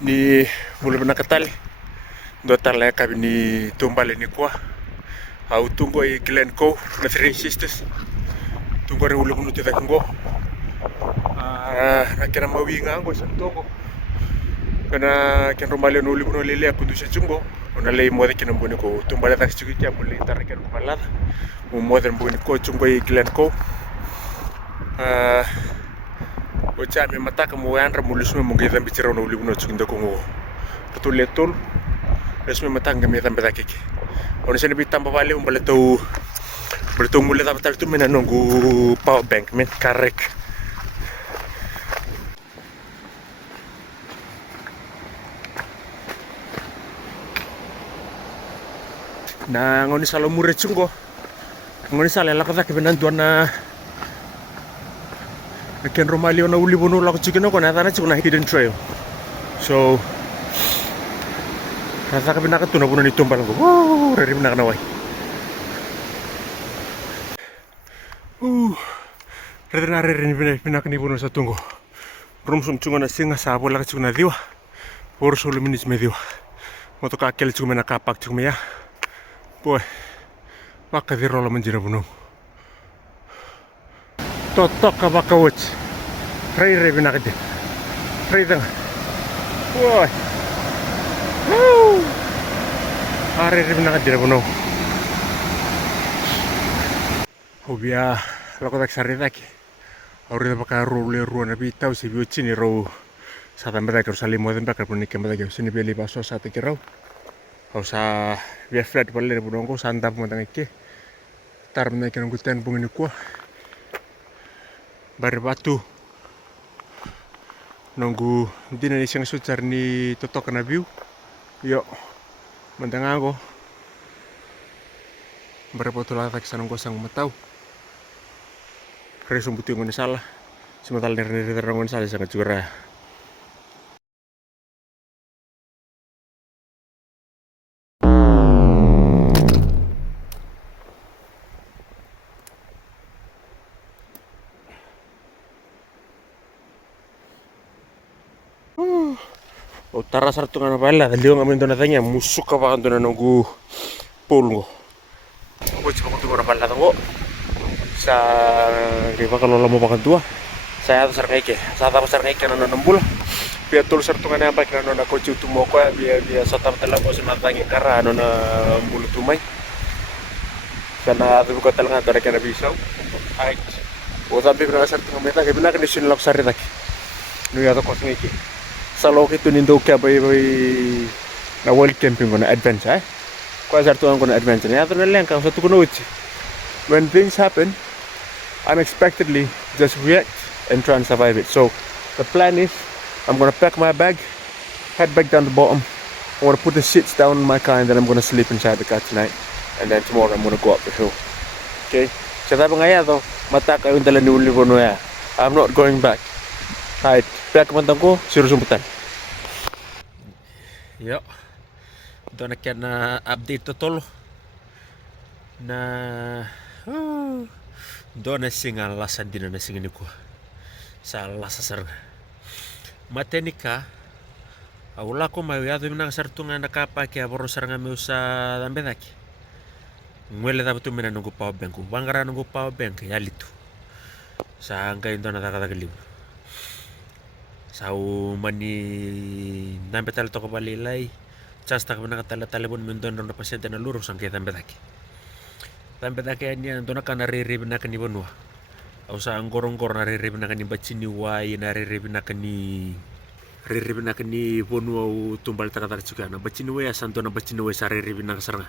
Ni olo nakatali ndo tala kabi ni tumbale ni kwa au tumbo I Glencoe na Three Sisters tumbo re olo kuno tida kungo na kena mawinga ango sa tongo kana ken romale no olo kuno lele kundu sa chungo ona le mo de kena mbone ko tumbale ta chiku tia mo le tar ken malada mo de mbone ko chungo I Glencoe o cha me mataka mo andra mo lusme mo ngida bitira no olo kuno chungo kungo tuletol resme matanga me tambe dakeke ona sene bitamba vale baletou mule dapat tu mena nunggu power bank men karek na ngoni salo mure chungo ngoni sale la kata kebenan tuana ken romali ona uli bono la chikeno kona tana chuna hidden trail so rasa kebenan ka tuna bono ni tumbal ko wow reri benak na wai reri ni benak ni bono sa tunggo rum sum chungo na singa sa bola ka chuna diwa por solo minis me diwa moto ka kel chuma na kapak chuma ya boy baka di rola menjira bono totok ka baka watch reri benak de reri tanga boy Hari ini benar tidak penuh. Hobia lako tak sari tak. Hari ini pakai rule nabi tahu si biuci ni row. Saat mereka kerja saling modern pakai punik mereka sini beli baso satu kira. Kau sa biar flat boleh penuh kau santap matang iki. Tar mereka nunggutan pungin kuah. Batu. Nunggu di Indonesia yang sucar ni totok kena view. Yuk. Mantang ako berapa tuh lah tak sanong kosong matau kare sumbuti ngon salah semental dari ngon salah sangat juara utara sartungan pala dalio ngamin to natanya musuk ka pa na nunggu pulgo ako coba ko ora pala to sa di ba kalau lamo pakan tua saya atas sarngeke sa atas sarngeke na nambul pia tul sartungan apa kana na ko chutu mo ko bia sa tam tala ko sa matangi kara na mulu tumay sana adu ko talanga to kana bisaw ay o sabi ko na sartungan meta ke bina condition lock sari tak no ya to ko ngeke salo itu nindo kya bay na world camping ko na adventure ko sarto ang ko na adventure ya to na lang ka sa to kuno when things happen unexpectedly just react and try and survive it so the plan is I'm gonna pack my bag head back down the bottom I'm gonna put the shits down in my car and then I'm gonna sleep inside the car tonight and then tomorrow I'm gonna go up the hill okay so sabi nga to mata kayo dala ni uli ko no ya I'm not going back right pihak mantang ko sumputan yo ito na kaya na update to tolo na do na singa lasan din na singa ni ko sa lasa sar matenika awala ko mayado yung nakasartungan nakapa kaya boro saranga meu sa dambedaki ngwele dapat tu mena nunggu power bank bangara nunggu power bank ya litu sa angka itu na takatagaliw sau mani nampe tala toko balilay chance tak bana tala talebon mendon na pasyente na lurus ang kaya tambe daki niya ando na kana ririb na kani bonwa au sa ang gorong-gorong na ririb na kani bachini wai na ririb na kani bonwa tumbal takatar juga na bachini wai santo na bachini wai sa ririb na kasaranga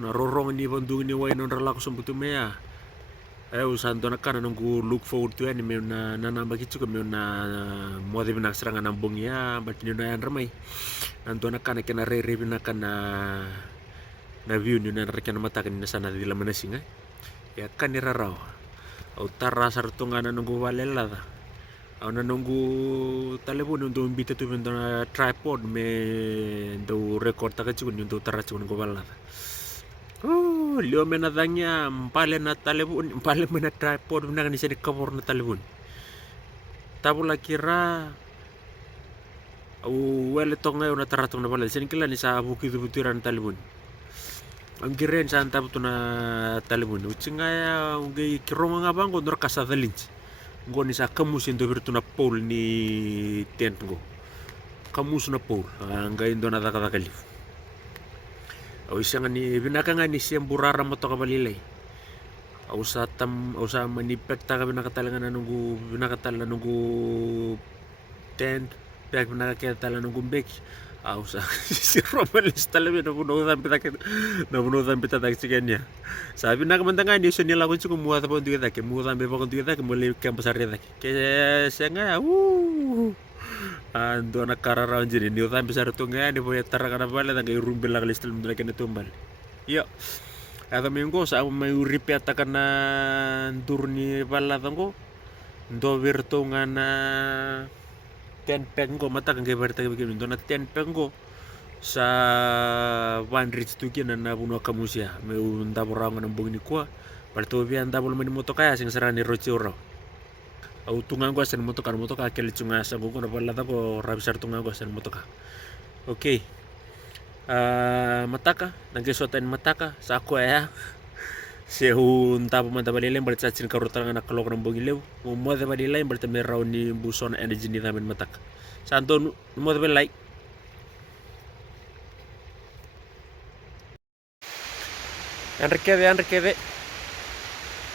na rorong ni bandung ni wai non ralako sumbutu mea santo na kana nunggu look forward to ani meu na namba gitu meu na mode binak serangan nambung ya batini na yan ramai nanto na kana kena rere binak na view ni na rekana mata kan sana di lamana singa ya kan ni raraw utara sartungan na nunggu walela au na nunggu talebon ndo mbita tu na tripod me ndo record taka chukun ndo tara chukun ko wala lio mena danya mpale na talebun mpale mena tripod mena kan isa cover na talebun tabula kira au wele tonga una taratung na balal sen kila ni sa buki butiran talibun ang giren sa antap tuna talibun uchinga ya ungi kironga ngabang ko nor kasa dalinch ngo ni sa kamus indo virtuna pol ni tent go kamus na pol anga indo na daka kalif au isanga ni binakanga ni siyang burara mo to kabalilay au sa manipek ta binakatalangan nunggu binakatalan nunggu tent pek binakakatalan nunggu bek au sa si Romalis talabi na puno zambi tak sikenya sabi na kamantanga ni so nila ko chuko muwa tapon tuwa tak muwa zambi pa kon tuwa tak muli kampa sari tak ke senga ando na karara njini ni zambi sari tunga ni boya taraka na bale tak irumbil la listal mudra kene tumbal yo ada minggo sa may uripi atakan na turni bala tango ndo virtunga na ten pengo mata kang berta bikin dona ten pengo sa one rich tu kina na buno kamusia me unda borang na bungni kwa parto bi anda bol mani moto kaya sing serani roci oro au tungang gua sen moto ka kel cunga sa go na balla ko rabisar tungang gua sen moto ka okay mataka nanggesotan mataka sa ako ya sehun tapo manta balilay balit sa chin karutang na kalok ng bungilew mo de balilay balit meraw ni buson energy ni namin matak santo mo de balilay Enrique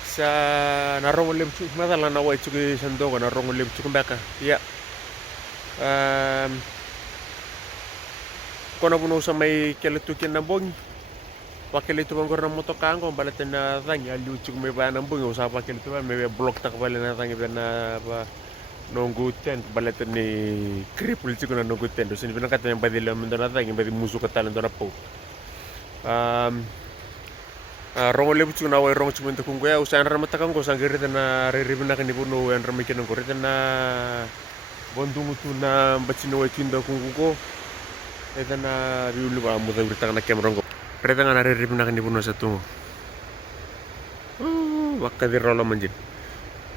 sa narong ulim chuk madala na way chuk sando ko narong ulim chuk baka ya kono puno sa may keletukin na bongi pakil itu bangkor na moto kango balatan na tang aliu chuk me ba nang bungo sa pakil itu me blok tak balen na tang na ba nunggu tent balatan ni kripul chuk na nunggu tent so ni binakata yang badila mendo na tang badi musu katalan do na po rongole chuk na way rong chuk mento kung ya usan ra mata kango sang gerita na riribin na kanibuno en ramikin ng korita na bondungu tu na bachino way kinda kung ko eta na riulu ba mo da urita na kemrongo Reta nga naririp na kanipuno sa tungo. Baka di rolo manjin.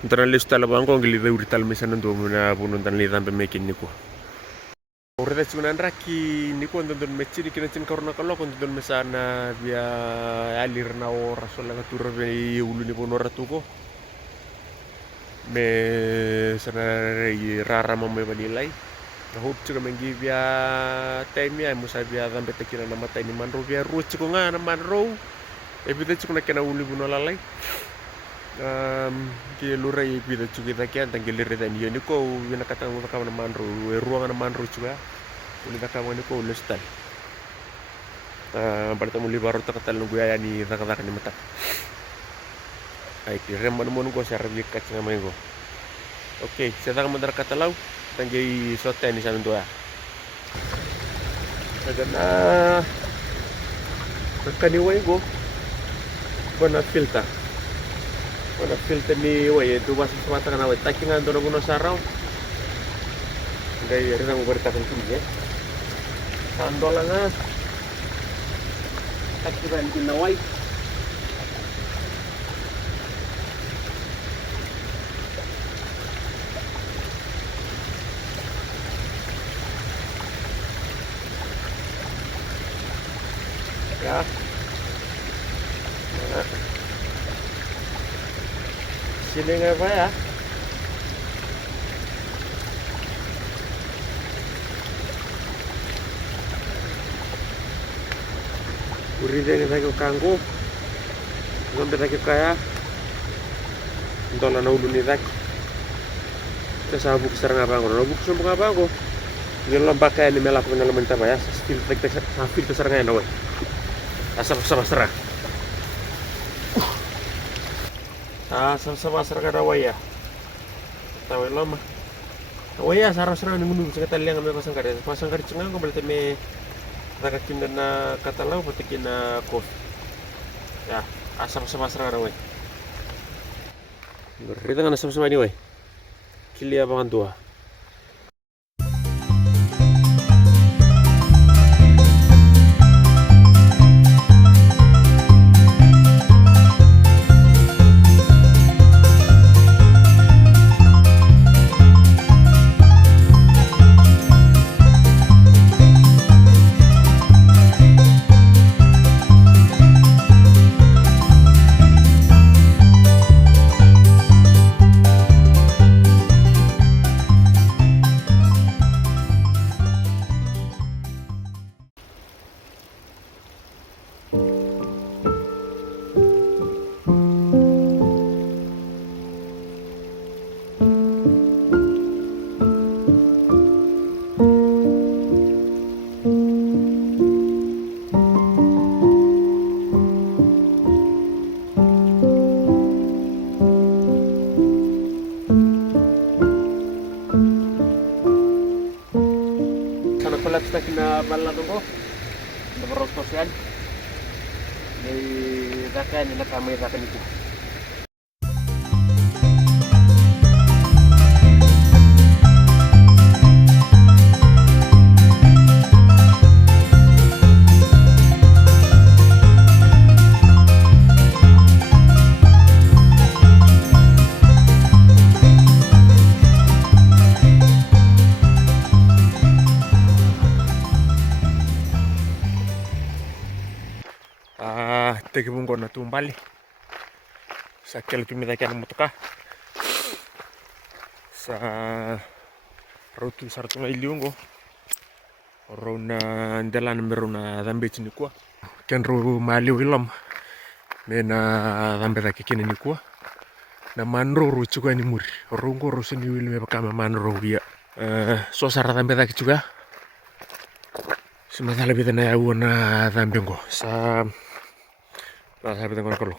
Unta na listo talabang ko ang gilida urital mesa nando mo na punon tan litan pemekin niko. Reta chunan raki niko andon mechi ni kinachin karuna kalok andon mesa na dia alir na ora sola ngatura be ulu ni puno ratuko. Me sana rara mamay manilay. Hope juga mengi via time ya musa via zambe tekina na mata ni manro via ru chuko nga na manro ebida chuko na kena uli buno lalai ki lurai ebida chuko ta kya tangil reta ni ni ko wina kata mo ka na manro ruang na manro chuka uli ta ka mo ni ko lestal balta muli baro ta katal no guya ni zakaka ni mata ay ki remman mo ko sa rabi kat nga may go okay sa ta mandar katalaw tanggay sote ni sa ndoya na kaniway go bana filter ni way itu basa sa mata kana way takingan do no sa raw ngay rin ang berita kan kini sandola nga takiran kinaway ya sini nga ba ya uride nga ko kango ngombe taki kaya ndola na ulo ni taki kasabuk sarang abango nabuk sumbong abango ngelo bakay ni melak na laman tabaya still tek sa fil sarang nga naway asap-asap serang. Asap-asap serang ada waya. Tahu lama. Waya sarang serang ngundu sekata liang ame pasang kari cengang ko balite me rakakin na katalau patikin na kof. Ya, asap-asap serang ada waya. Berita kan asap-asap ini waya. Kili abangan tua. pala kita kina bala ko. Nabarostos yan. May dakan na kami dakan ito. Tegi bungo na tumbali sa kelo tumida kana mutuka sa rotu sartunga iliungo rona ndelana merona dambeti ni kwa kenro mali wilam mena dambeta kikini ni kwa na manro ro chuga ni muri rongo ro sini wilme kama manro ya so sara dambeta kichuga simathala bidana ya uona dambengo sa sabi tengok kalau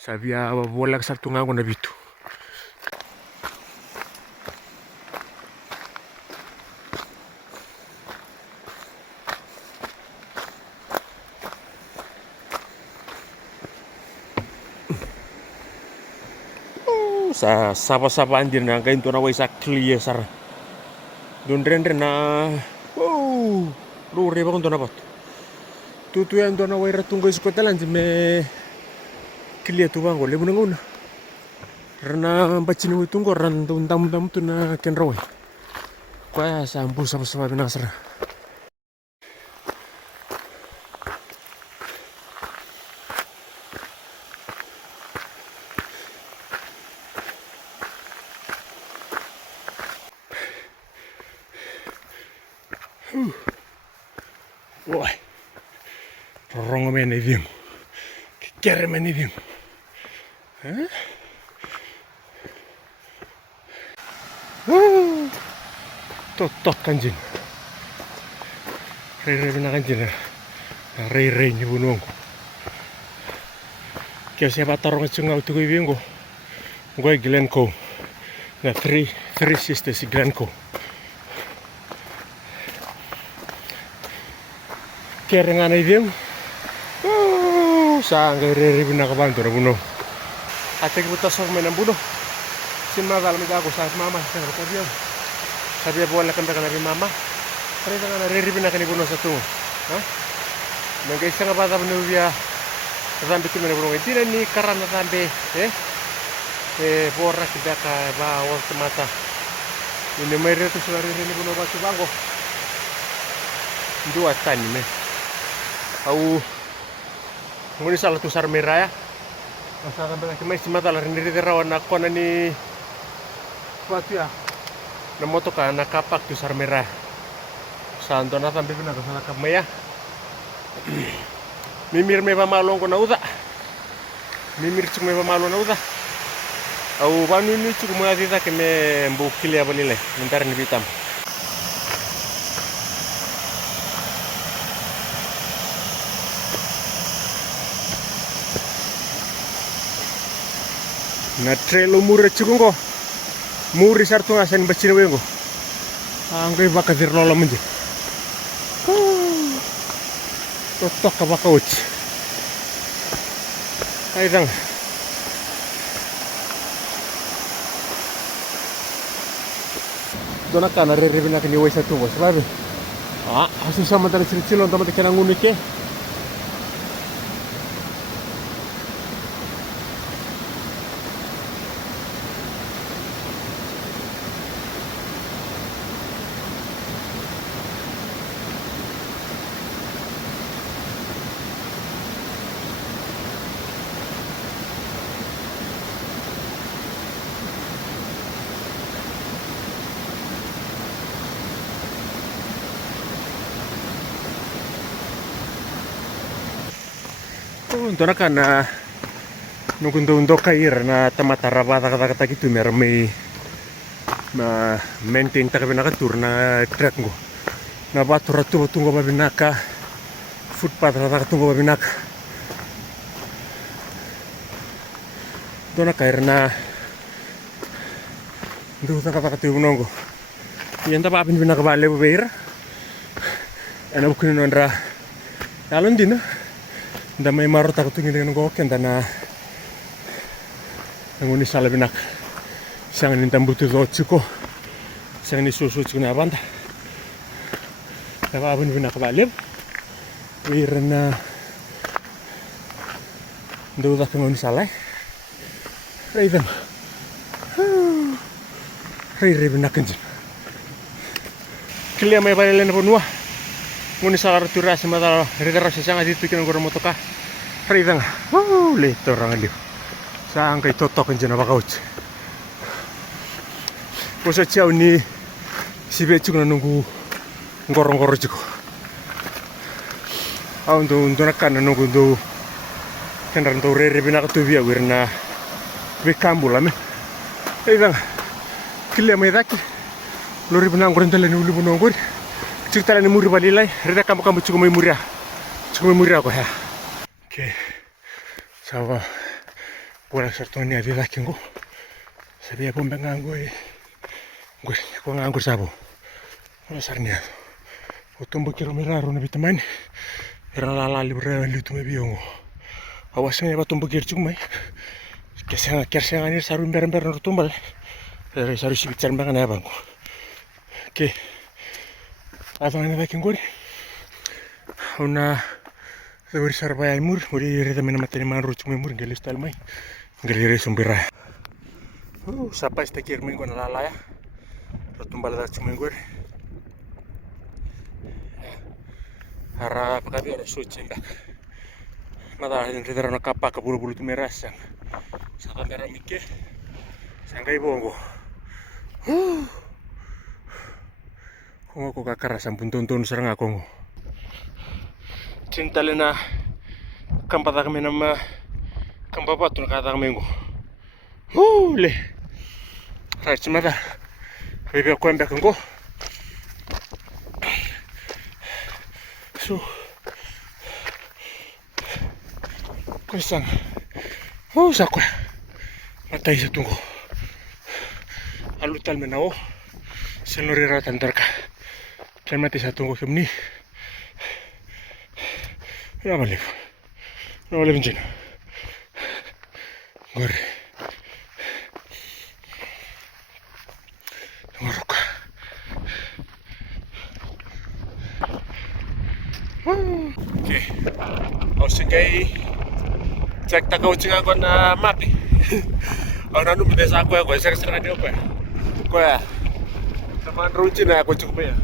sabi bola ke satu ngaku na bitu sa sapa anjir na kain tuna wai sakli sar don rendre na lu reba kon tuna pat tutu yang tuna wai ratunggo iskotalan me kilia tu bango lebu nanguna rana bacini wi tunggo ran tam tu na kenroy kwa sampu sapa binasra Woi, rongo mene vim, kere mene vim, totok kanjin, rei na kanjin, rei ni bunongku, kaya siapa tarong cengau tu gue bingo, gue Glencoe, na three sisters Glencoe. Kerengan idem, sangga riri bina kabantu rabuno. Ate kita sok menam buno. Sima dalam aku saat mama saya berkabiau. Kabiau boleh kan dengan mama. Terus dengan riri bina kan buno satu. Mungkin saya pada buno dia. Sampai tu mana buno. Tidak ni karena sampai borak tidak kah bawa semata. Ini mereka tu suara riri buno batu bangko. Dua tani me. Au ngoni salah tu sar merah ya. Masa kan bela kemai simata la rendiri rawan nakona ni suatu ya. Na moto ka na kapak tu sar merah. Santo na sampai bina sana kamai ya. Mimir me ba malong ko na uda. Mimir cuk me ba malong na uda. Au banu ni cuk mo adita ke me mbukili ya balile. Mentar ni bitam. Na trelo mure chukungo muri sartu ngasen bacina wengo angkai baka dirlolo menje totok ka baka uci ay dang dona kana riri na kini wesa tungo sababe asu sama dari cilon tama tekena ngunike untuk na nukunto kair na tamatara kata gitu mermei na menteng tak tur na trek go na batur tunggu babinaka footpath rata tunggu babinaka dona kair na ndu kata tu nonggo yenta babin binaka bale beira Ana bukunin andra alon dina nda may marot ako tingin ng goken dana nguni sala binak sang ni tambutu do chiko sang ni susu chiko na banda taba abun binak balib wirna ndo da nguni sala reidam rei binak kenjin klia may balelen ponua nguni sala turasi mata redara sanga ditu kin ngor motoka reidang le torang liu sang kai totok kenjin apa kauch Bosa ciao ni si becuk na nunggu ngorong-ngorong juga. Untuk nakan nunggu untuk kendaraan tuh rere bina tu via wirna bekambul ame. Bang, kilia mai dak. Lori bina ngorin tele ni ulu bina ngor. Cik tala ni muri balilai, reda kamu cukup mai muria. Cukup mai muria ko ya. Oke. Sawa. Buat sartoni adi dak ngo. Sabia pombang nganggo gue nganggur sabo wala sarnia otombo kiro miraro na bitamani era lala libre lutu me biongo awasan ya batombo kir chumai kersenga ni saru mber no tumbal era saru sibitar bangan ya bangku oke atana da kingori una deber sarba mur muri reda mena mateni man ruchu me mur ngelis talmai ngelire sumbira sapa este kirmin con lala ya tumbal da cuma gue harap kami ada suci mbak mata yang kita rana kapak bulu-bulu tu merah sang saka merah mikir sangkai bongo ko kakara sampun tonton serang aku cinta lena kampata kami nama kampapa tu kata kami le rajin mata Bebe aku embek engko. So. Kusang. Sakwa. Matay sa tungko. Alutal menao. Senori ratan terka. Kan mati sa tungko kemni. Ya balik. No balik njin. Gore. Oke, singkai cek tak kau cingak kau na mati. Orang nu beda aku ya, kau sering dia apa? Kau ya, teman runcin aku cukup ya.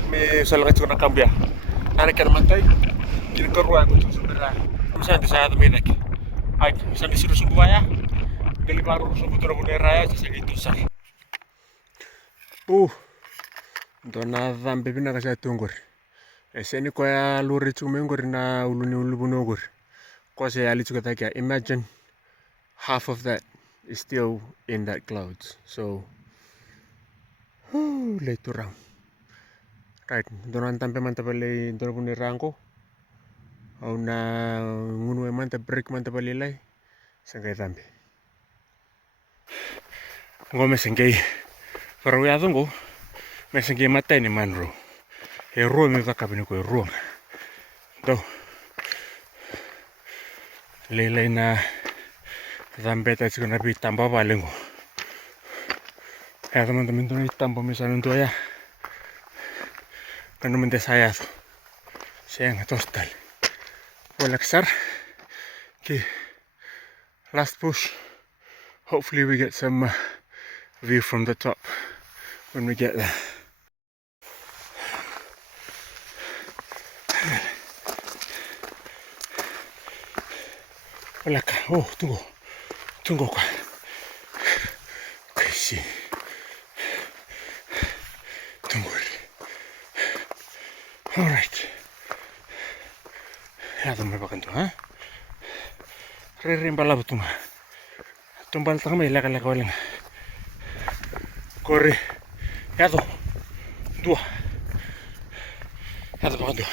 Cuma soal kecil nak kambia. Anak kan mantai, kini keruan aku cukup sebenarnya. Misalnya di saya temen lagi. Aik, misalnya di situ sumbu ya. Kali baru sumbu turun raya, saya gitu sah. Dona zambe bina kasih tunggur. Eseni ko ya luri chumengor na uluni ulubunogor. Ko se ali chuka takia. Imagine half of that is still in that clouds. So late round. Right, donan tampe manta pale dorabuni rango. Au na ngunu manta break manta pale lai. Sangkai tampe. Ngome sangkai parawi adongo. Me sangkai mata ni manro. Ruang mi vaka bini ko ruang. Do. Lele na zambeta chiko na bitamba balengo. Ya teman-teman tuh itambo misalnya tuh ya. Kan mente saya tuh. Saya nggak tostal. Boleh kesar. Okay. Last push. Hopefully we get some view from the top when we get there. Hola acá, tunggu kok. Kasih. Tunggu. Alright. Ya tuh mereka kan tuh, ha? Rere bala betul mah. Tumbal tengah melek walang. Corre. Ya tuh. Dua. Ya tuh pakai dua.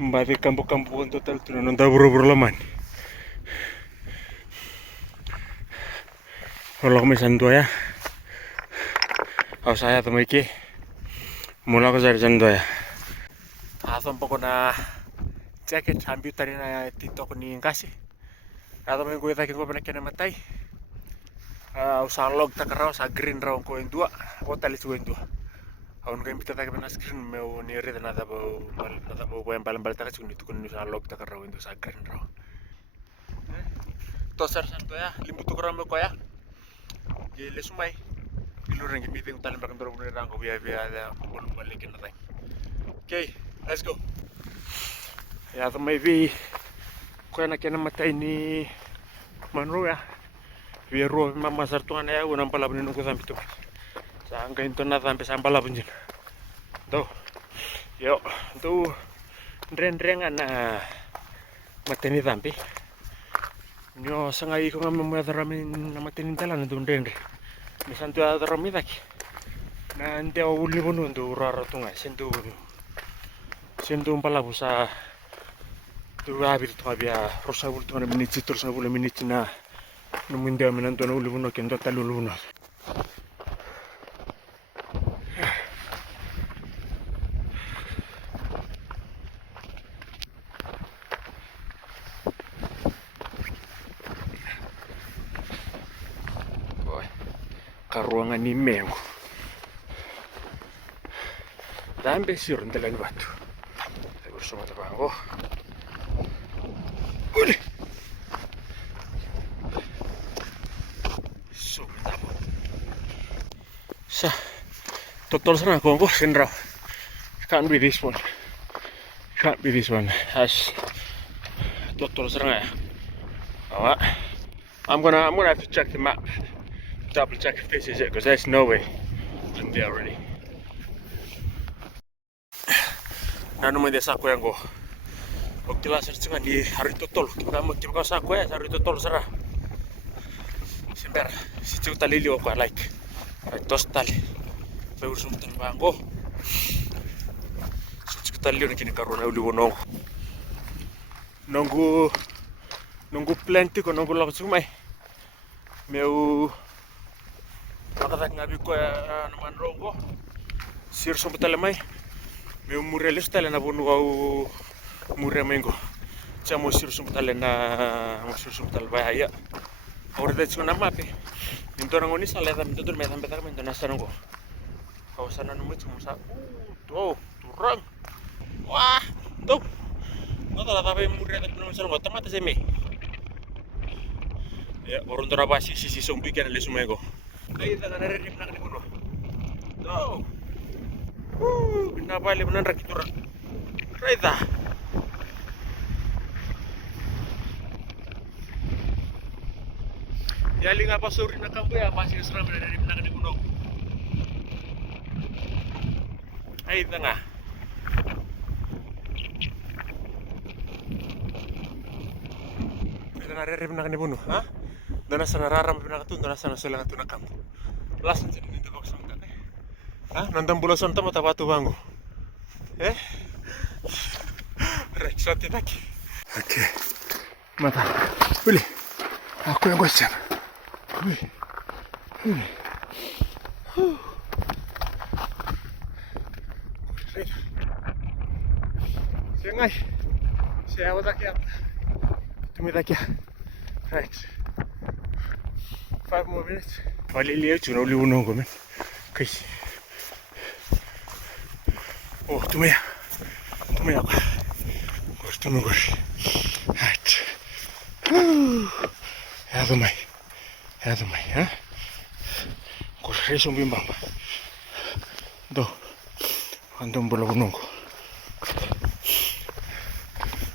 Mbati kampo-kampo total tuh nonton buru-buru laman. Kalau kami santu ya, saya temu iki mula ko sari jando ya. Atau pokoknya jacket ambil tadi na TikTok ni kasih. Atau may gue takin ko pa na matai. Usa log ta karaw sa green raw ko indua. O talis ko indua. Aun ko imbita takin na screen meu ni rida na tabo ko yang paling tak kasi kunito kun sa log ta karaw indua sa green raw. Tosar santo ya, limbutu ko raw ko ya. Gile sumay. Ilurang meeting talim bakang dorong ni rangko via ada bolong balikin na tayo. Okay, let's go. Ya, so maybe ko na kena matay ni Manro ya. Via ro mama sartungan ya unang palabon nung ko sampai tu. Sa hanggang ito na sampai sa palabon dyan. To. Yo, to ren-rengan na matay ni sampai. Nyo sangay ko nga mamadaramin na matay ni talan doon ren. Misan tu ada rami lagi. Na hindi ako uli ko noon do rara to nga. Sendo palabon sa tu habis tu habia rosa ultu na minit terus na bula minit na numunde amin nanto na ulu no kendo taluluno. Karuangan ni Mengo. Dambe sirun dalan batu. Terus sama terbanggo. Uli. So, tabo. Sa. Total sana ko senra. Can't be this one. Can't be this one. As total sana. Alright. I'm gonna have to check the map. Double check if this is it, because there's no way I'm there already. Nanu mo desa ko yang go. Okila search nga di hari totol. Kita mo kim ka sa ko ya hari totol sara. Simper si chu talili ko like. Right tostal. Sa ursum tan bango. Si chu talili na kini karona uli wono. Nunggu plenty ko nunggu lakas kumay. Meu makatak ngabi ko naman rongo. Sir sumpatala may. Meu mureles tala na bunu au mure mengo. Chamo sir sumpatala na sir sumpatala bahaya. Ora de chuna mape. Minto ngoni sala ta minto me sampai tak minto nasarango. Kawasan anu much musa. Tuh, turang. Wah, tuh. Nota ta be mure ta no sarango tamata seme. Ya, orang tora basi sisi sompi kan le sumego. Ay, tangan rerip na kanikuno. No. Pinabali mo ng rakitura. Raida. Yali nga pasuri na kampo ya, masih seram na rerip na kanikuno. Ay, tanga. Pinang rerip na kanikuno, ha? Dana sana raram pinakatun, dana sana sila nga tunakam. Lasan sila nito ko sang kate. Ha? Nandang bulasan tamo tapatu bango. Right, sote taki. Okay. Mata. Uli. Aku yang goseng. Uli. Sengai. Saya awak tak ya. Tumi tak ya. Right. 5 more minutes. Wali lihat cuma uli uno komen. Okay. Oh, tumaya apa? Tunggu. Right. Ya tumay, ha? Kurang sumbing bang. Do, andong bola gunung.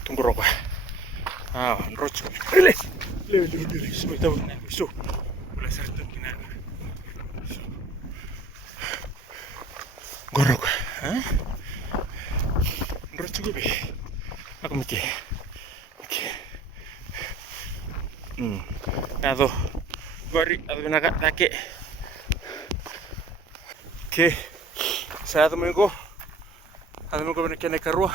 Tunggu roba. Roch. Le. Semua tahu nak. So. Sartan kina gorok ha roch gibi aku mikir ado gori ado naga take ke saya tu minggu kena karua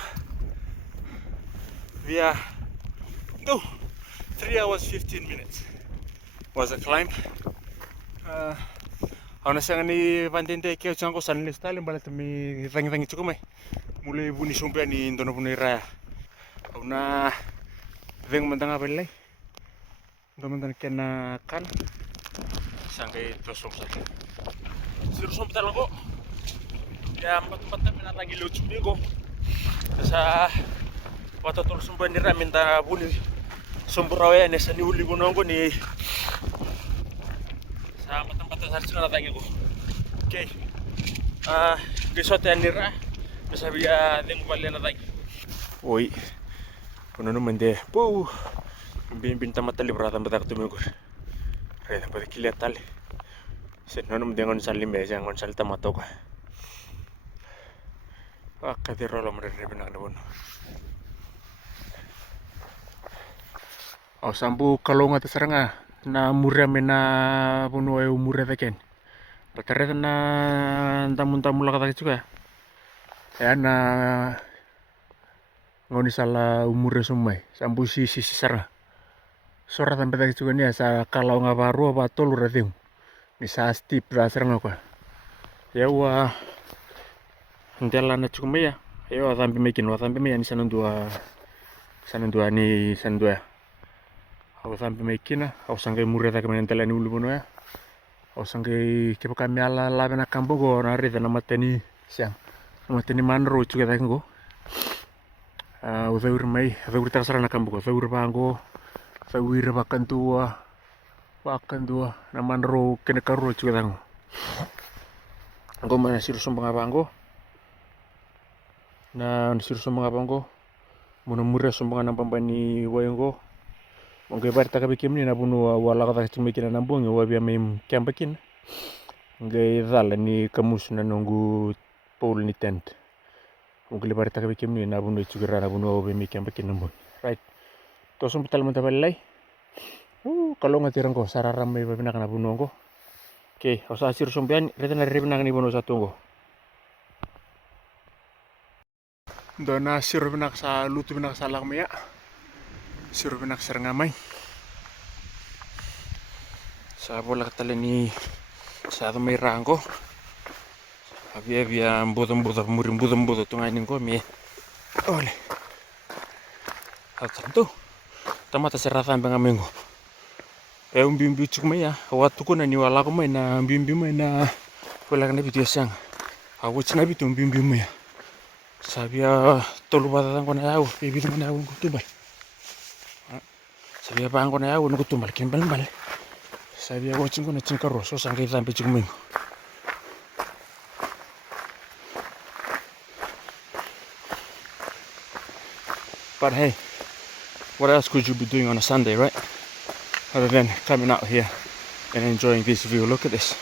via 3 hours 15 minutes was a climb. Auna siang ni pantente keo chango san listale balat mi tangi cukup mai. Mulai buni sumpe ni indono buni raya. Auna veng mentang apa lagi? Teman-teman kena kan sampai tosok saja. Siru sumpe talang kok. Ya tempat-tempat mina lagi lucu nih kok. Sa waktu tol sumpe ni raya minta buni sumber rawa ni sani uli bunongko ni sama tempat harus kena tanya kok. Oke. Besok nira bisa biar tengok balik lagi. Oi. Kuno mende. Bimbing tamat tali beratan betak tu minggu. Reda pada kiliat tali. Senang dengan salim beja dengan sal tamat toka. Kadir rolam reda benak pun. Sambu kalau ngata seranga na murah mena puno murah taken. Baterai na tamu-tamu lah kata juga. Ya na ngoni salah umurnya semua. Sambu si sarang. Sora sampai tadi juga nih asa kalau nggak baru apa tol udah ting. Ni sa stip serang apa. Ya wah. Ndela na cukup ya. Ya sampai makin ni sana dua ni sana dua. Aku sampai makin aku sangkai murah tak kemarin telan ulu puno ya. Aku sangkai kepo kami ala bena kampo go nari dan nama teni siang. Nama teni manro juga tak go. Udah mai, udah tak serana kampo go. Udah banggo. Sawir bahkan tua naman ro kena karu juga tango. Angko mana siru sombong abanggo. Na siru sombong abanggo. Muna murah sombong anam pambani wayanggo. Mungkin bar tak bikin ni na bunu wala kata cuma bikin nambung ya wabi amem kiam bikin. Ngai dal ni kamus na nunggu pol ni tent. Mungkin bar tak bikin ni na bunu juga na bunu wabi amem kiam bikin nambung. Right. Tosong betal mata balai. Kalau ngatirang ko sararam may babinak na buno ko. Okay, ako sa siru sombian, reta na ribinak ni buno sa tungo. Do na siru binak sa lutu binak sa lakmaya. Siru binak sa rangamay. Sa bola katala ni sa may rangko. Abia budam murim budam tungainin ko mi. Ole. Atanto. Tamata seratan pengaminggo. Bimbi cuma ya, waktu ko na niwala ko may na bimbi may na wala ka na video siyang. Ako sinabi itong bimbi mo ya. Sabi tolo batatan ko na yaw, bibili mo na yaw ng kutumbal. Sabi paan ko na yaw ng kutumbal, kinbal-bal. Sabi watching ko na chingkaro, so saan kayo tampi cuma mo. But hey, what else could you be doing on a Sunday, right? Other than coming out here and enjoying this view. Look at this.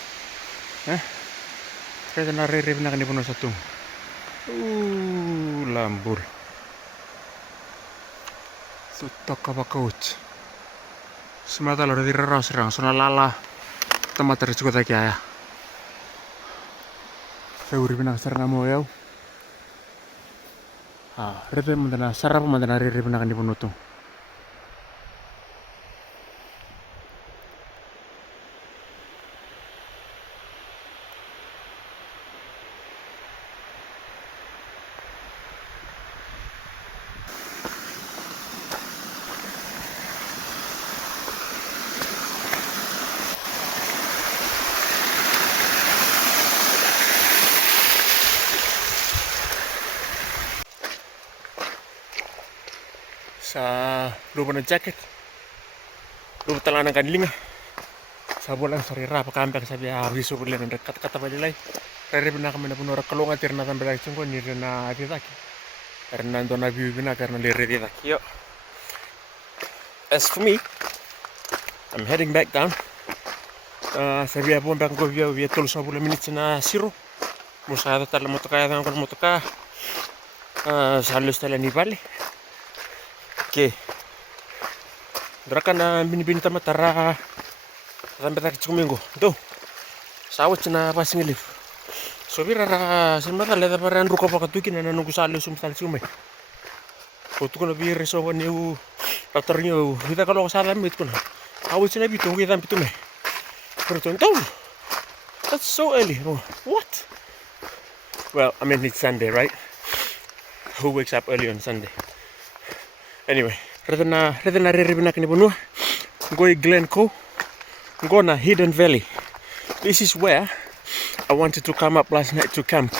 Kaya naririb na kanina puno sa tung. Lambur. Tutok ka ba coach? Semata lor di raras rang sona lala. Tamat juga tak ya. Saya urip na sarang mo yaw. Rete mandana sarap mandana ririb na kanina puno tung. Sa lupa ng jacket, lupa talaga ng kanlinga. Sa bulan sarira pa kami sabi aviso ko lang dekat kata balilay. Rere na kami na puno rakalonga tir na tambelay sungko ni na atitaki. Karena ando na view na karena lere ditaki. Yo. As for me, I'm heading back down. Sabi apun bang ko view tol 10 menit na siro. Musa tala motoka yang kon motoka. Salos tala ni vale. Okay. Draka na binibini tamat tara sampai tak cukup tuh sawat na passing leaf so bira semata leda paran ruko pakatukin na nunggu salo sumtal sumay ko na bira so niu patornyo kita kalau salam itu na awit na bitong kita bitu me pero tuh That's so early. Oh, what? Well, I mean, it's Sunday, right? Who wakes up early on Sunday? Anyway, redena reribina kini bunua. Ngoi Glencoe. Ngona Hidden Valley. This is where I wanted to come up last night to camp.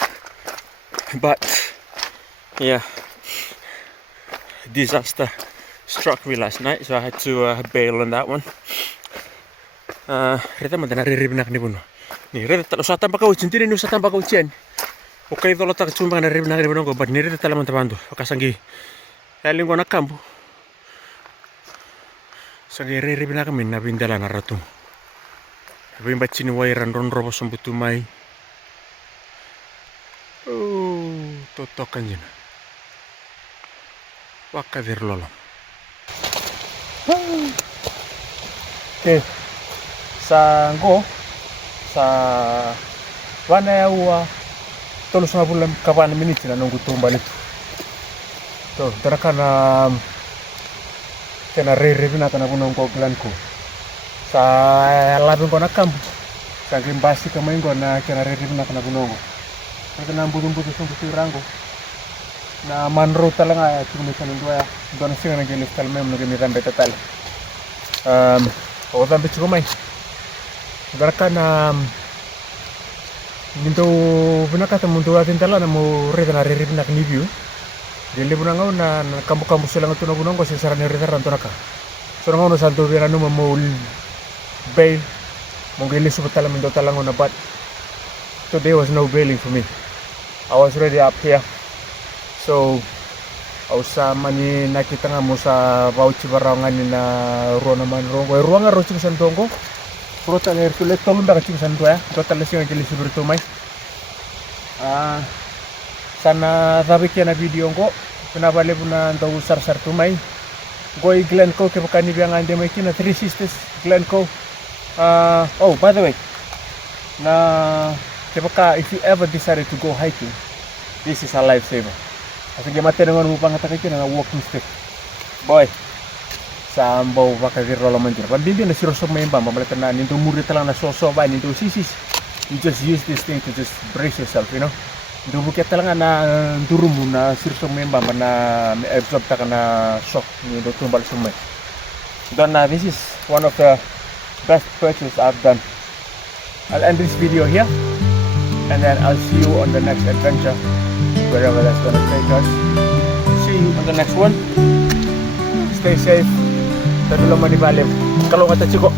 But, yeah, disaster struck me last night, so I had to bail on that one. Reta madana reribina kini bunua. Ni reta talo sa tampa kau cintiri ni sa tampa kau cien. Okay, dolo tak cumba na ribina kini bunua, but ni reta tala mantabando. Pakasangi elingo na kampu. Sangi reribina kami na bindala na ratung. Bimba chini wairan ron robo sombutu mai. Oh, totokan jina. Waka dir lolom. Okay. Sa wana ya ua tolu sama bulan kapan minit na nunggu tumbalik. To, terakana kena reribina kana bunong ko Glencoe. Sa labing ko na kamp sa gimbasi ka main ko na kena reribina kana bunong. Ito na budong-budong sa rango. Na manro talaga cuma sa nundua doon singa nagilif talmem nagimiran beta tal. O dan bicho mai. Garakana minto binakata mundu atin tala na mo reda na reribina kini view. Dili bunangau na kambu-kambu silang ito na bunong ko sa sarani reda ranto naka. So ngau no santo birano mo bail mungkin subut talang mindo talang on, but today was no bailing for me. I was already up here, so ausa mani nakita nga mo sa bauchi barangan ni na ruang naman ruang rochi sa Santongko puro taler tulet tolong dah kecil santo ya total sing ngeli sibirto mai sana sabi kena video ko pinabali na daw sar tumay Ngoi Glencoe ke pakani biang ande mai kina Three Sisters Glencoe. Oh, by the way, if you ever decided to go hiking, this is a lifesaver. Kasi gamate dengan upang kata kina na walking stick. Boy, sambo baka rolo manjir. Pambindi na siro sok memba mamalita na ninto muri talang na so ba ninto sisis. You just use this thing to just brace yourself, you know. Ninto buket talang na durumu na siro sok memba na absorb taka na shock ninto tumbal sumay. Then this is one of the best purchase I've done. I'll end this video here, and then I'll see you on the next adventure, wherever that's gonna take us. See you on the next one. Stay safe. Tapi lo mani balik. Kalau kata cukup.